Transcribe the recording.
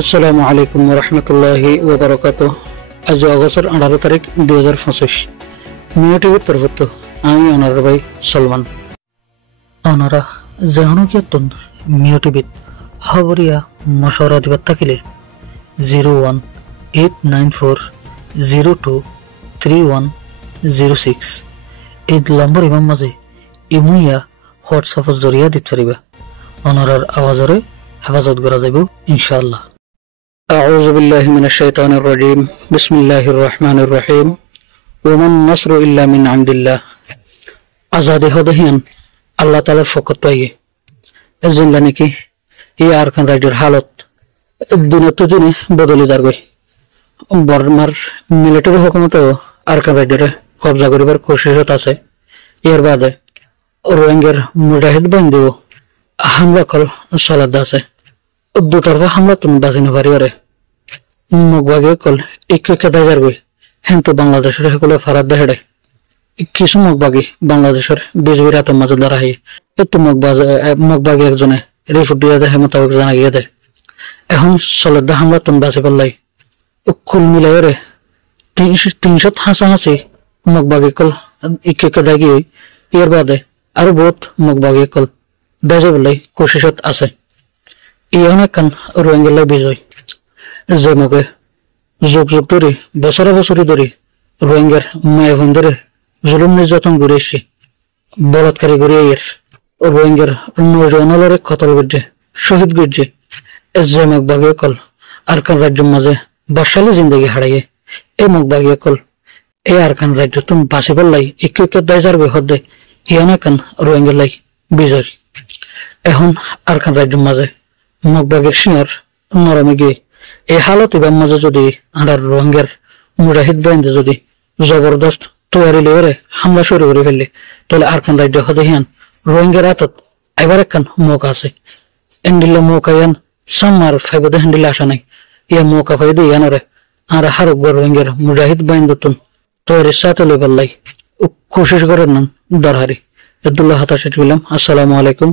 আসসালামু আলাইকুম রহমতুল্লাহি ওবরাকাতুহ। আজ আগস্টের 18 তারিখ 2025 মিও টিভির তরফত আমি অনার ভাই সলমান অনারা যেহনো কিয়তন মিও টিভিত খবরিয়া মশওয়ারা দিবার থাকিলে 01894023106 এই নম্বর ইমাম মাঝে ইমুইয়া হোয়াটসঅ্যাপের জরিয়া দিতে পারিবা। অনারার আওয়াজরে হেফাজত করা যাইব ইনশাআল্লাহ। أعوذ بالله من الشيطان الرجيم بسم الله الرحمن الرحيم وما النصر إلا من عند الله আজাদে হদহিয়ান আল্লাহ তাআলার ফকত পাইয়ে এজন্য নাকি এই আরকান রাজ্যের হালত দিনে বদলে যাবে। বর্মার মিলিটারি হুকুমত আরকান রাজ্যের কবজা করিবার কোশিশত আছে। এর বাদে রোহিঙ্গার মুজাহিদ বাহিনী হামলা কল চলাত আছে। দুতরফা হামলা তুমি বাঁচিনি পারিবারে মগবাগে কল একে কেদায় যারবই হেন তো বাংলাদেশের সকলে ফারাদ দেহেড়ে কিছু মগবাগি বাংলাদেশের বিজেপির এত মাঝে দাঁড়াই একটু মগবাগি একজনে রিপোর্ট দিয়ে দেয় মোতাবেক জানা গিয়ে দেয়। এখন চলের হামলা তুমি বাঁচি পারলাই কুল মিলাই রে 300 হাসাহাসি মগবাগি কল একে কেদায় গিয়ে এর বাদে আরো বহুত মগবাগি কল বেজে বললাই কোশিশত আছে। ইয়নে কান রোহিঙ্গার বিজয় যে মুখে যুগ যুগ ধরে বছর ধরে রোহিঙ্গার মায়া বোন ধরে জুলুম নির্যাতন করে এসে বলাৎকারী করে এর রোহিঙ্গার নৌজওয়ানরে কতল করছে শহীদ করছে যে মুখ বাগিয়ে কল আরকান রাজ্যের মাঝে বর্ষালি জিন্দগি হারাইয়ে এই মুখ বাগিয়ে কল এই আরকান রাজ্য তুমি বাঁচি বললাই একে দায় যারবে হদে ইয়নে কান রোহিঙ্গার লাই বিজয়। এখন আরকান রাজ্যের মাঝে মগবাগের সিংহর নরমে গিয়ে এই হালত এবার মাঝে যদি আর রোহিঙ্গার মুজাহিদ বাহিনী যদি জবরদস্ত তৈরি লেগে হামলা শুরু করে ফেললে তাহলে আরকান রাজ্য হতে হিয়ান রোহিঙ্গার হাতত এবার একখান মৌকা আছে। এন্ডিল্লা মৌকা ইয়ান সাম্মার ফাইবদে হ্যান্ডিলে আসা নাই ইয়া মৌকা ফাইদে ইয়ানরে আর হারুক রোহিঙ্গার মুজাহিদ বাহিনী তৈরির সাথে লেবার লাই কোশিশ করেন না দরহারি। আব্দুল্লাহ হাতাশিট বিলাম। আসসালামু আলাইকুম